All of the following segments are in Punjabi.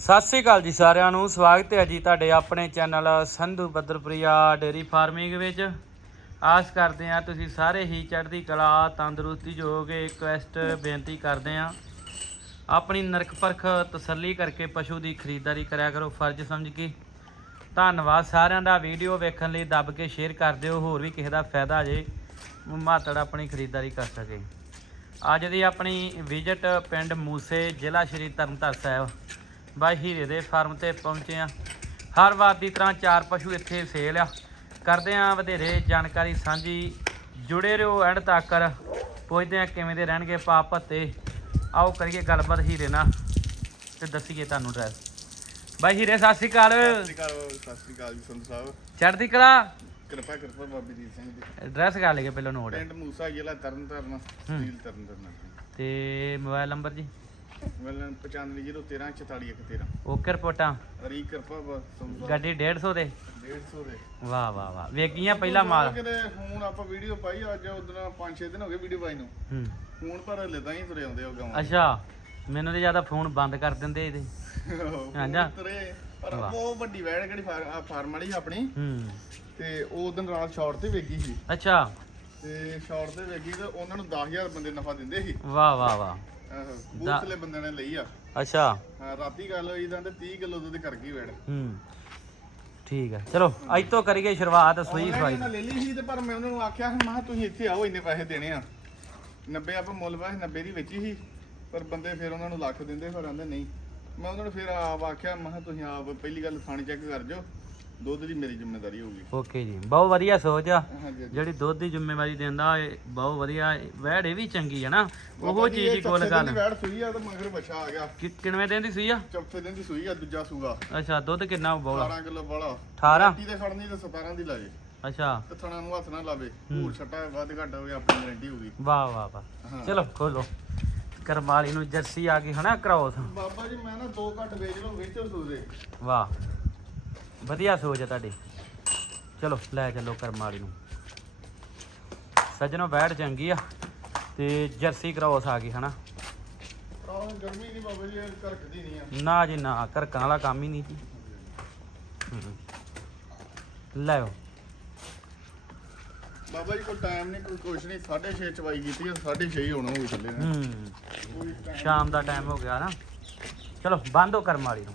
ਸਤਿ ਸ੍ਰੀ ਅਕਾਲ ਜੀ ਸਾਰਿਆਂ ਨੂੰ। ਸਵਾਗਤ ਹੈ ਜੀ ਤੁਹਾਡੇ ਆਪਣੇ ਚੈਨਲ ਸੰਧੂ ਬੱਦਰਪ੍ਰਿਆ ਡੇਰੀ ਫਾਰਮਿੰਗ ਵਿੱਚ। ਆਸ ਕਰਦੇ ਹਾਂ ਤੁਸੀਂ ਸਾਰੇ ਹੀ ਚੜ੍ਹਦੀ ਕਲਾ, ਤੰਦਰੁਸਤੀ ਜੋਗੇ ਰਿਕਵੈਸਟ ਬੇਨਤੀ ਕਰਦੇ ਹਾਂ। ਆਪਣੀ ਨਰਕ ਪਰਖ ਤਸੱਲੀ ਕਰਕੇ ਪਸ਼ੂ ਦੀ ਖਰੀਦਦਾਰੀ ਕਰਿਆ ਕਰੋ, ਫਰਜ਼ ਸਮਝ ਕੇ। ਧੰਨਵਾਦ ਸਾਰਿਆਂ ਦਾ। ਵੀਡੀਓ ਵੇਖਣ ਲਈ ਦੱਬ ਕੇ ਸ਼ੇਅਰ ਕਰ ਦਿਓ, ਹੋਰ ਵੀ ਕਿਸੇ ਦਾ ਫਾਇਦਾ ਜੇ, ਮਾਤੜ ਆਪਣੀ ਖਰੀਦਦਾਰੀ ਕਰ ਸਕੇ। ਅੱਜ ਦੀ ਆਪਣੀ ਵਿਜ਼ਿਟ ਪਿੰਡ ਮੂਸੇ, ਜ਼ਿਲ੍ਹਾ ਸ਼੍ਰੀ ਤਰਨਤਾਰਨ ਸਾਹਿਬ। ਬਾਈ ਹੀਰੇ ਦੇ ਫਾਰਮ ਤੇ ਪਹੁੰਚੇ ਆ। ਹਰ ਵਾਰ ਦੀ ਤਰ੍ਹਾਂ ਚਾਰ ਪਸ਼ੂ ਇੱਥੇ ਸੇਲ ਆ। ਕਰਦੇ ਆ ਵਧੇਰੇ ਜਾਣਕਾਰੀ ਸਾਂਝੀ। ਜੁੜੇ ਰਹੋ ਐਂਡ ਤੱਕ। ਪੁੱਛਦੇ ਆ ਕਿਵੇਂ ਦੇ ਰਹਿਣਗੇ ਪਾਪ ਭੱਤੇ। ਆਓ ਕਰੀਏ ਗੱਲਬਾਤ ਹੀਰੇ ਨਾਲ ਤੇ ਦੱਸੀਏ ਤੁਹਾਨੂੰ ਡਰੈਸ ਬਾਈ ਹੀਰੇ ਸਤਿ ਸ਼੍ਰੀ ਅਕਾਲ। ਸਤਿ ਸ਼੍ਰੀ ਅਕਾਲ ਸਤਿ ਸ਼੍ਰੀ ਅਕਾਲ ਜੀ ਸੰਤ ਸਾਹਿਬ। ਚੜ੍ਹਦੀ ਕਲਾ? ਕਿਰਪਾ ਕਿਰਪਾ ਬਾਬੀ ਜੀ ਸਿੰਘ ਜੀ ਐਡਰੈਸ ਕਰ ਲਈਏ ਪਹਿਲਾਂ ਨੋਟ। ਪਿੰਡ ਮੂਸਾ ਜ਼ਿਲ੍ਹਾ ਤਰਨਤਾਰਨ ਤਹਿਸੀਲ ਤਰਨਤਾਰਨ। ਤੇ ਮੋਬਾਈਲ ਨੰਬਰ ਜੀ? ਮਿਲਣ 9501344113 ਓਕੇ ਰਿਪੋਰਟਾਂ ਹਰੀ ਕਿਰਪਾ ਬਸ ਗੱਡੀ 150 ਦੇ। 150 ਦੇ। ਵਾਹ ਵਾਹ ਵਾਹ। ਵੇਖੀਆਂ ਪਹਿਲਾ ਮਾਲ। ਕਿਤੇ ਹੁਣ ਆਪਾਂ ਵੀਡੀਓ ਪਾਈ ਅੱਜ ਉਦੋਂ 5-6 ਦਿਨ ਹੋ ਗਏ ਵੀਡੀਓ ਪਾਈ ਨੂੰ। ਹੂੰ। ਹੁਣ ਪਰ ਹਲੇ ਤਾਂ ਹੀ ਤੁਰੇ ਆਉਂਦੇ ਉਹ ਗਾਵਾਂ। ਅੱਛਾ ਮੈਨੂੰ ਤੇ ਜ਼ਿਆਦਾ ਫੋਨ ਬੰਦ ਕਰ ਦਿੰਦੇ ਇਹਦੇ। ਹਾਂਜੀ। ਤੁਰੇ ਪਰ। ਉਹ ਵੱਡੀ ਵੈੜ ਕਿਹੜੀ ਫਾਰ- ਫਾਰਮ ਵਾਲੀ ਆਪਣੀ। ਹੂੰ। ਤੇ ਉਹ ਦਿਨ ਰਾਤ ਸ਼ਾਰਟ ਤੇ ਵੇਗੀ ਸੀ। ਅੱਛਾ। ਤੇ ਸ਼ਾਰਟ ਤੇ ਵੇਗੀ ਤੇ ਉਹਨਾਂ ਨੂੰ 10000 ਬੰਦੇ ਨਫਾ ਦਿੰਦੇ ਸੀ। ਵਾਹ ਵਾਹ ਵਾਹ। ਆਹੋ, ਬੂਥਲੇ ਬੰਦਿਆਂ ਨੇ ਲਈ ਆ। ਅੱਛਾ। ਹਾਂ, ਰਾਤੀ ਗੱਲ ਹੋਈ ਤਾਂ ਤੇ 30 ਕਿਲੋ ਦੁੱਧ ਕਰ ਗਈ ਵੈੜ। ਹੂੰ ਠੀਕ ਹੈ ਚਲੋ ਅੱਜ ਤੋਂ ਕਰੀਏ ਸ਼ੁਰੂਆਤ ਸੂਈ ਸਵਾਈ ਉਹਨਾਂ ਲੈ ਲਈ ਸੀ ਤੇ ਪਰ ਮੈਂ ਉਹਨਾਂ ਨੂੰ ਆਖਿਆ ਸੀ ਮੈਂ ਕਿਹਾ ਤੁਸੀਂ ਇੱਥੇ ਆਓ ਇੰਨੇ ਪੈਸੇ ਦੇਣੇ ਆ। 90 ਆਪਾਂ ਮੁੱਲ ਪੈਸੇ 90 ਦੀ ਵੇਚੀ ਸੀ। ਪਰ ਬੰਦੇ ਫਿਰ ਉਹਨਾਂ ਨੂੰ ਲੱਖ ਦਿੰਦੇ ਫਿਰ ਆਂਦੇ ਨਹੀਂ। ਮੈਂ ਉਹਨਾਂ ਨੂੰ ਫਿਰ ਆਪ ਆਖਿਆ ਮੈਂ ਕਿਹਾ ਤੁਸੀਂ ਆਪ ਪਹਿਲੀ ਗੱਲ ਥਾਣੀ ਚੈੱਕ ਕਰ ਜਾਓ। ਦੁੱਧ ਦੀ ਮੇਰੀ ਜ਼ਿੰਮੇਵਾਰੀ ਹੋਊਗੀ। ਓਕੇ ਜੀ ਬਹੁਤ ਵਧੀਆ ਸੋਚ ਆ। ਹਾਂਜੀ। ਜਿਹੜੀ ਦੁੱਧ ਦੀ ਜ਼ਿੰਮੇਵਾਰੀ ਦਿੰਦਾ ਇਹ ਬਹੁਤ ਵਧੀਆ ਵੈੜ ਇਹ ਵੀ ਚੰਗੀ ਹੈ ਨਾ। ਉਹ ਚੀਜ਼ ਇਹ ਕੋਲ ਗੱਲ ਵੈੜ ਸੂਈ ਆ ਤੇ ਮਗਰ ਬੱਚਾ ਆ ਗਿਆ। ਕਿ ਕਿੰਨਵੇਂ ਦਿਨ ਦੀ ਸੂਈ ਆ? ਚੌਥੇ ਦਿਨ ਦੀ ਸੂਈ ਆ ਦੂਜਾ ਸੂਗਾ ਅੱਛਾ ਦੁੱਧ ਕਿੰਨਾ ਬੋਲਾ? 12 ਕਿਲੋ ਬੜਾ 18 ਟੀ ਦੇ ਖੜਨੀ ਤੇ 17 ਦੀ ਲਾਏ ਅੱਛਾ। ਤੇ ਥਣਾ ਨੂੰ ਹੱਥ ਨਾ ਲਾਵੇ। ਭੂਰ ਛੱਟਾ ਵੱਧ ਘੱਟ ਹੋਵੇ ਆਪਣੀ ਗਾਰੰਟੀ ਹੋਊਗੀ। ਵਾਹ ਵਾਹ ਵਾਹ। ਹਾਂ। ਚਲੋ ਖੋਲੋ। ਕਰਮਾਲੀ ਨੂੰ ਜਰਸੀ ਆ ਗਈ ਹਨਾ ਕ੍ਰੋਸ ਬਾਬਾ ਜੀ ਮੈਂ ਨਾ ਦੋ ਘੱਟ ਵੇਚ ਲਓ ਵੇਚੋ ਸੂਦੇ ਵਾਹ। ਵਧੀਆ ਸੋਚ ਹੈ ਤੁਹਾਡੀ। ਚਲੋ ਲੈ ਚੱਲੋ ਕਰਮਾਲੀ ਨੂੰ। ਸੱਜਣੋ ਬੈਠ ਚੰਗੀ ਆ ਤੇ ਜਰਸੀ ਕ੍ਰੋਸ ਆ ਗਈ ਹਨਾ? ਆਹ ਗਰਮੀ ਨਹੀਂ ਬਾਬਾ ਜੀ ਇਹ ਕਰਕਦੀ ਨਹੀਂ ਆ। ਨਾ ਜੀ ਨਾ ਕਰਕਾਂ ਵਾਲਾ ਕੰਮ ਹੀ ਨਹੀਂ ਜੀ ਹਮ। ਲੈ ਆਓ। ਬਾਬਾ ਜੀ ਕੋਈ ਟਾਈਮ ਨਹੀਂ ਕੋਈ ਕੁਛ ਨਹੀਂ 6:30 ਚਵਾਈ ਕੀਤੀ ਆ 6:30 ਹੀ ਹੋਣਾ ਹੋਊ ਚੱਲੇ ਨੇ। ਹੂੰ। ਕੋਈ time ਸ਼ਾਮ ਦਾ ਟਾਈਮ ਹੋ ਗਿਆ ਨਾ। ਚਲੋ ਬੰਦ ਹੋ ਕਰਮਾਲੀ ਨੂੰ।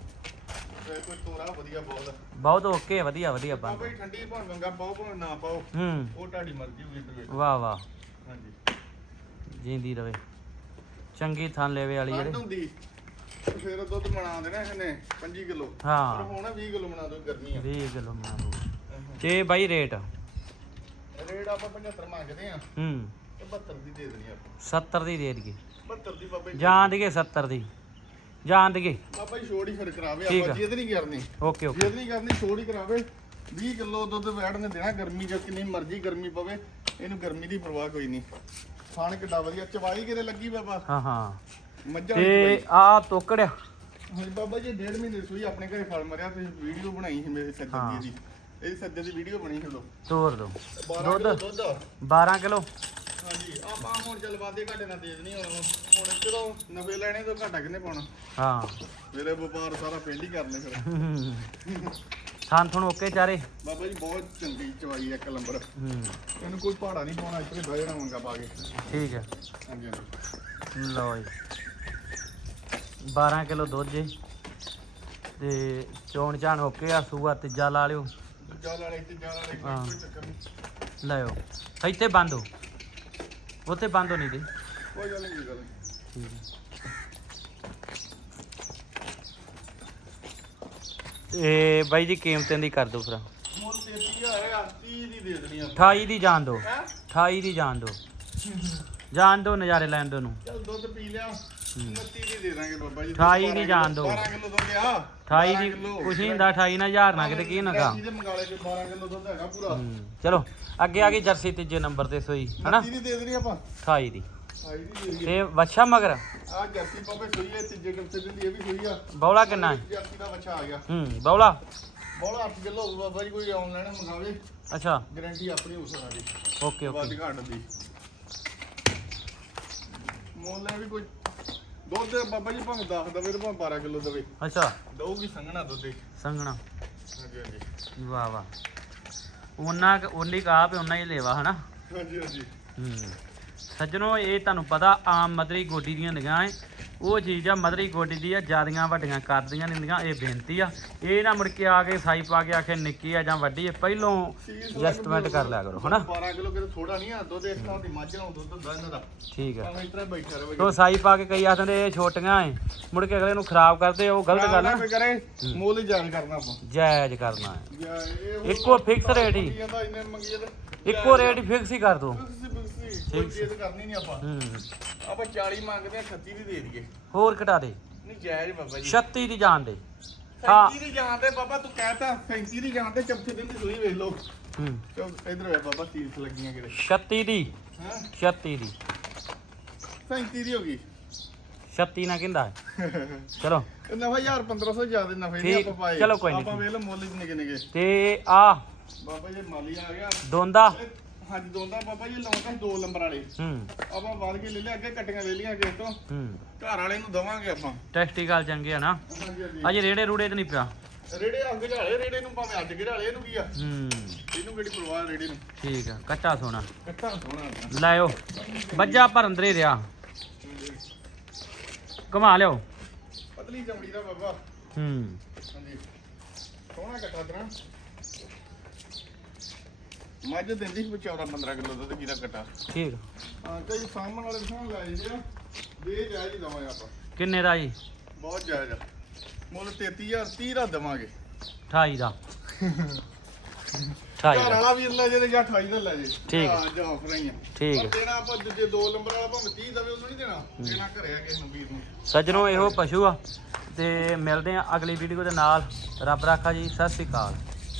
ਕੋਈ ਤੋਰਾ ਵਧੀਆ ਬਹੁਤ। ਬਹੁਤ ਓਕੇ ਵਧੀਆ ਵਧੀਆ ਬੰਦ। ਬਾਬਾ ਜੀ ਠੰਡੀ ਭਾਵੇਂ ਗੰਗਾ ਪਾਓ ਭਾਵੇਂ ਨਾ ਪਾਓ। ਹੂੰ। ਉਹ ਤੁਹਾਡੀ ਮਰਜ਼ੀ ਇੱਧਰ ਵਿੱਚ ਵਾਹ ਵਾਹ। ਹਾਂਜੀ। ਜਿੰਦੀ ਰਵੇ। ਚੰਗੀ ਥਾਂ ਲੈਵੇ ਵਾਲੀ ਜਿਹੜੇ। ਹੁੰਦੀ ਤੇ ਫਿਰ ਦੁੱਧ ਬਣਾ ਦੇਣਾ ਇਹਨੇ 25 ਕਿਲੋ। ਪਰ ਹਾਂ ਹੁਣ 20 ਕਿਲੋ ਬਣਾ ਦੋ ਗਰਮੀ ਆ 20 ਕਿਲੋ ਬਣਾ ਦੋ ਤੇ ਬਾਈ ਰੇਟ? ਰੇਟ ਆਪਾਂ 75 ਮੰਗਦੇ ਆ ਹੂੰ। ਤੇ 72 ਦੀ ਦੇ ਦੇਣੀ ਆਪਾਂ। 70 ਦੀ ਦੇ ਦਈਏ। 72 ਦੀ ਬਾਬਾ ਜੀ। ਦੀਏ 70 ਦੀ। ਜਾਣ ਦੀਏ ਬਾਬਾ ਜੀ ਛੋੜ ਹੀ ਫਿਰ ਕਰਾਵੇ ਠੀਕ ਆ। ਆਪਾਂ ਜਿੱਦ ਨਹੀਂ ਕਰਨੀ। Okay okay. ਜਿੱਦ ਨਹੀਂ ਕਰਨੀ ਛੋੜ ਹੀ ਕਰਾਵੇ। 20 ਕਿਲੋ ਦੁੱਧ ਵੈੜ ਨੇ ਦੇਣਾ ਗਰਮੀ ਜਾਂ ਕਿੰਨੀ ਮਰਜ਼ੀ ਗਰਮੀ ਪਵੇ ਇਹਨੂੰ ਗਰਮੀ ਦੀ ਪਰਵਾਹ ਕੋਈ ਨਹੀਂ। ਖਾਣ ਕਿੱਡਾ ਵਧੀਆ ਚਵਾਈ ਕਿਤੇ ਲੱਗੀ ਬਾਬਾ ਹਾਂ ਹਾਂ। ਮੱਝਾਂ ਦੀ ਤੇ ਆ ਚਵਾਈ ਹਾਂਜੀ ਬਾਬਾ ਜੀ ਡੇਢ ਮਹੀਨੇ ਦੀ ਸੂਈ ਆਪਣੇ ਘਰੇ ਫਲ ਮਰਿਆ ਤੁਸੀਂ ਵੀਡੀਓ ਬਣਾਈ ਸੀ ਮੇਰੇ ਸੱਜਣ। ਦੀ ਇਹਦੀ। ਸੱਜਣ ਦੀ ਵੀਡੀਓ ਬਣੀ ਸੀ ਤੋਰ ਦੋ। 12 ਕਿਲੋ ਦੁੱਧ। ਦੁੱਧ 12 ਕਿਲੋ। ਹਾਂਜੀ ਆਪਾਂ ਹੁਣ ਚੱਲ ਵਾਦੇ ਘਾਟੇ ਨਾਲ ਦੇ ਦੇਣੀ ਹੁਣ। ਹੁਣ ਚਲੋ ਨਵੇਂ ਲੈਣੇ ਤੋਂ ਘਾਟਾ ਕਿੰਨੇ ਪਾਉਣਾ? ਹਾਂ। ਮੇਰੇ ਵਪਾਰ ਸਾਰਾ ਪਿੰਡ ਹੀ ਕਰਨੇ ਫਿਰ। ਥਾਂ ਥਣ ਓਕੇ ਚਾਰੇ। ਬਾਬਾ ਜੀ ਬਹੁਤ ਚੰਗੀ ਚਵਾਈ ਹੈ ਇੱਕ ਨੰਬਰ। ਹੂੰ। ਇਹਨੂੰ ਕੋਈ ਪਹਾੜਾ ਨਹੀਂ ਪਾਉਣਾ ਇੱਥੇ ਬਹਿ ਜਾਣਾ ਮੰਗਾ ਪਾ ਕੇ। ਠੀਕ ਹੈ ਹਾਂਜੀ ਹਾਂਜੀ। ਲਓ ਜੀ। 12 ਕਿਲੋ ਦੁੱਧ ਜੀ। ਤੇ ਚੋਣ ਚਾਣ ਓਕੇ ਆ ਸੂਆ ਤੀਜਾ ਲਾ ਲਿਓ। ਦੂਜਾ ਵਾਲੇ ਤੀਜਾ ਵਾਲੇ ਹਾਂ। ਕੋਈ ਚੱਕਰ ਨਹੀਂ। ਲਿਓ ਇੱਥੇ ਬੰਦ ਹੋ। ਉੱਥੇ ਬੰਦ ਹੋ ਨਹੀਂ ਦੇ। ਕੋਈ ਗੱਲ ਨਹੀਂ ਕੋਈ ਗੱਲ ਨਹੀਂ। ਠੀਕ ਹੈ ਇਹ ਬਾਈ ਜੀ ਕੀਮਤਾਂ ਦੀ ਕਰ ਦਿਓ ਫਿਰ। ਮੁੱਲ 33000 ਆ 30 ਦੀ ਦੇ ਦੇਣੀ ਆ। 28 ਦੀ ਜਾਣ ਦਿਓ। ਹੈ? 28 ਦੀ ਜਾਣ ਦਿਓ। ਜਾਣ ਦਿਓ ਨਜ਼ਾਰੇ ਲੈਣ ਦਿਓ ਨੂੰ ਚਲ ਦੁੱਧ ਪੀ ਲਿਆ। 29 ਦੀ ਦੇ ਦਾਂਗੇ ਬਾਬਾ ਜੀ 28 ਦੀ? ਜਾਣ ਦਿਓ। 12 ਕਿਲੋ ਦੁੱਧ ਆ 28 ਦੀ ਕੁਛ ਨਹੀਂ ਹੁੰਦਾ 28 ਨਾਲ ਹਜ਼ਾਰ ਨਾ ਕਿਤੇ ਕੀ ਨਗਾ ਇਹਦੇ ਮੰਗਾਲੇ ਚ 12 ਕਿਲੋ ਦੁੱਧ ਹੈਗਾ ਪੂਰਾ। ਚਲੋ ਅੱਗੇ ਆ ਗਈ ਜਰਸੀ ਤੀਜੇ ਨੰਬਰ ਤੇ ਸੋਈ ਹਨਾ? 29 ਦੀ ਦੇ ਦੇਣੀ ਆਪਾਂ? 28 ਦੀ। 28 ਦੀ ਦੇ ਦੇਣੀ ਤੇ ਵੱਛਾ ਮਗਰ? ਆ ਜਰਸੀ ਪਾਪੇ ਸੂਈ ਹੈ ਤੀਜੇ ਕਿਲੋ ਦੀ ਇਹ ਵੀ ਸੂਈ ਆ। ਬੌਲਾ ਕਿੰਨਾ ਹੈ? ਜਰਸੀ ਦਾ ਬੱਚਾ ਆ ਗਿਆ। ਹੂੰ ਬੌਲਾ? ਬੋਲਾ 8 ਕਿਲੋ ਹੋਊ ਬਾਬਾ ਜੀ ਕੋਈ ਆਨਲਾਈਨ ਮੰਗਾਵੇ। ਅੱਛਾ। ਗਾਰੰਟੀ ਆਪਣੀ ਹੋ ਸਕਦੀ ਓਕੇ ਵੱਧ ਓਕੇ ਘੱਟ ਦੀ। ਮੁੱਲ ਹੈ ਵੀ ਕੋਈ ਦੁੱਧ ਬਾਬਾ ਜੀ ਭਾਵੇਂ 10 ਦਵੇ ਤੇ ਭਾਵੇਂ 12 ਕਿਲੋ ਦਵੇ। ਅੱਛਾ। ਦਊਗੀ ਸੰਘਣਾ ਦੁੱਧ ਇਹ। ਸੰਗਣਾ ਹਾਂਜੀ ਹਾਂਜੀ। ਵਾਹ ਵਾਹ। ਉਹਨਾਂ ਕੁ- ਉਨੀ ਕਾ ਵੀ ਉਹਨਾਂ ਹੀ ਲੈਵਾ ਹਨਾ? ਹਾਂਜੀ ਹਾਂਜੀ। ਹੂੰ। ਸੱਜਣੋ ਇਹ ਤੁਹਾਨੂੰ ਪਤਾ ਆਮ ਮਦਰੀ ਗੋਡੀ ਦੀਆਂ ਏ। ਉਹ ਚੀਜ਼ ਆ ਮਦਰੀ ਗੋਡੀ ਦੀ ਆ ਜਿਆਦੀਆਂ ਵੱਡੀਆਂ ਕਰਦੀਆਂ ਨਹੀਂ ਹੁੰਦੀਆਂ ਇਹ ਬੇਨਤੀ ਆ। ਇਹ ਨਾ ਮੁੜ ਕੇ ਆ ਕੇ ਸਾਈ ਪਾ ਕੇ ਆਖੇ ਨਿੱਕੀ ਆ ਜਾਂ ਵੱਡੀ ਆ ਪਹਿਲੋਂ ਐਡਜਸਟਮੈਂਟ ਕਰ ਲਿਆ ਕਰੋ ਹਨਾ? 12 ਕਿਲੋ ਕਿਤੇ ਥੋੜਾ ਨਹੀਂ ਆ ਦੁੱਧ ਇਸ ਤਰ੍ਹਾਂ ਦੀ ਮੱਝ ਨਾਲ ਦੁੱਧ ਹੁੰਦਾ ਇਹਨਾਂ ਦਾ। ਠੀਕ ਆ। ਇਸ ਤਰ੍ਹਾਂ ਬੈਠਾ ਰਹੇ ਤੋ ਸਾਈ ਪਾ ਕੇ ਕਈ ਆਖਦੇ ਨੇ ਇਹ ਛੋਟੀਆਂ ਏ। ਮੁੜ ਕੇ ਅਗਲੇ ਨੂੰ ਖਰਾਬ ਕਰਦੇ ਉਹ ਗਲਤ ਗੱਲ ਆ। ਕਰੇ ਮੁੱਲ ਹੀ ਜਾਣ ਕਰਨਾ ਆਪਾਂ। ਜਾਇਜ਼ ਕਰਨਾ ਇੱਕੋ fix rate ਹੀ। ਇੱਕੋ ਰੇਟ ਹੀ ਫਿਕਸ ਹੀ ਕਰ ਦੋ। ਬਿਲਕੁਲ ਕੋਈ ਚੀਜ਼ ਕਰਨੀ ਨਹੀਂ ਆਪਾਂ। ਹੂੰ। ਆਪਾਂ 40 ਮੰਗਦੇ ਆ 36 ਦੀ ਦੇ ਦਈਏ। ਹੋਰ ਘਟਾ ਦੇ। ਨਹੀਂ ਜਾਇਜ਼ ਬਾਬਾ ਜੀ। 36 ਦੀ ਜਾਣ ਦੇ। ਹਾਂ। 37 ਦੀ ਜਾਣਦੇ ਬਾਬਾ ਤੂੰ ਕਹਿਤਾ 37 ਦੀ ਜਾਣਦੇ ਚੌਥੇ ਦਿਨ ਦੀ ਸੂਈ ਵੇਖ ਲਓ। ਹੂੰ। ਚਲ ਇਧਰ ਵੇ ਬਾਬਾ ਤੀਰਥ ਲੱਗੀਆਂ ਕਿਤੇ 36 ਦੀ। ਹਾਂ? 36 ਦੀ। 37 ਦੀ ਹੋ ਗਈ। 36 ਨਾ ਹੈ? ਚਲੋ। ਨਫਾ 1000 1500 ਜ਼ਿਆਦਾ ਨਫੇ ਨਹੀਂ ਆਪਾਂ ਪਾਏ। ਚਲੋ ਕੋਈ ਨੀ। ਆਪਾਂ ਵੇਖ ਲਓ ਮੁੱਲ ਨਿਕੇ ਨਿਕੇ ਤੇ ਆ ਬਾਬਾ ਜੀ ਮਾਲੀ ਆ ਗਿਆ। ਦੋਂਦਾ ਇਹ ਹਾਂਜੀ ਦੋਂਦਾ ਬਾਬਾ ਜੀ ਲਾਉਂਦਾ ਸੀ ਦੋ ਨੰਬਰ ਵਾਲੇ। ਹੂੰ। ਆਪਾਂ ਵੱਧ ਕੇ ਲੈ ਲਿਆ ਅੱਗੇ ਕੱਟੀਆਂ ਲੈ ਲੀਆਂ ਕਿਸੇ ਤੋਂ। ਹੂੰ। ਘਰ ਵਾਲੇ ਨੂੰ ਦਵਾਂਗੇ ਆਪਾਂ। ਟੈਸਟੀਕਲ ਚੰਗੇ ਆ ਨਾ। ਹਾਂਜੀ ਹਾਂਜੀ। ਅਜੇ ਰੇੜੇ ਰੂੜੇ ਤੇ ਨਹੀਂ ਪਿਆ। ਰੇੜੇ ਅੱਗ ਝਾਲੇ ਰੇੜੇ ਨੂੰ ਭਾਵੇਂ ਅੱਜ ਘੜਾਲੇ ਇਹਨੂੰ ਕੀ ਆ? ਹੂੰ। ਇਹਨੂੰ ਕਿਹੜੀ ਪਰਵਾਹ ਰੇੜੇ ਨੂੰ? ਠੀਕ ਆ ਕੱਚਾ ਸੋਨਾ। ਕੱਟਾ ਸੋਹਣਾ। ਲਾਇਓ। ਬੱਜਾ ਪਰ ਅੰਦਰੇ ਰਿਆ। ਘੁਮਾ ਲਿਓ। ਪਤਲੀ ਚਮੜੀ ਦਾ ਬਾਬਾ। ਹੂੰ। ਹਾਂਜੀ। ਸੋਹਣਾ ਕੱਟਾ ਤਰਾ। ਮੱਝ ਦਿੰਦੀ ਸੀ 14 15 ਕਿਲੋ ਦੁੱਧ ਕਿਹਦਾ ਕੱਟਾ ਠੀਕ। ਹਾਂ ਕਈ ਸਾਹਮਣ ਵਾਲੇ ਸਾਹ ਲੈ ਜਾਂਦੇ ਆ ਦੇ ਜਾਇਜ਼ ਦਵਾਂਗੇ ਆਪਾਂ। ਕਿੰਨੇ ਦਾ ਜੀ? ਬਹੁਤ ਜਾਇਜ਼ ਆ। ਮੁੱਲ 33000 30 ਦਾ ਦਵਾਂਗੇ। 28 ਦਾ। 28 ਘਰ ਦਾ। ਵਾਲਾ ਵੀ ਲੈ ਜੇ ਜਾਂ 28 ਦਾ ਲੈ ਜੇ। ਠੀਕ। ਹੈ। ਜਾਂ ਆਫਰ ਹੀ ਆ। ਠੀਕ। ਪਰ ਦੇਣਾ ਆਪਾਂ ਦੂਜੇ ਦੋ ਨੰਬਰ ਵਾਲਾ ਭਾਵੇਂ 30 ਦਵੇ ਉਹਨੂੰ ਨਹੀਂ ਦੇਣਾ। ਦੇਣਾ ਘਰੇ ਆ ਕਿਸੇ ਨੂੰ ਵੀਰ ਨੂੰ। ਸੱਜਣੋ ਇਹੋ ਪਸ਼ੂ ਆ। ਤੇ ਮਿਲਦੇ ਆ ਅਗਲੀ ਵੀਡੀਓ ਦੇ ਨਾਲ। ਰੱਬ ਰਾਖਾ ਜੀ ਸਤਿ ਸ੍ਰੀ ਅਕਾਲ।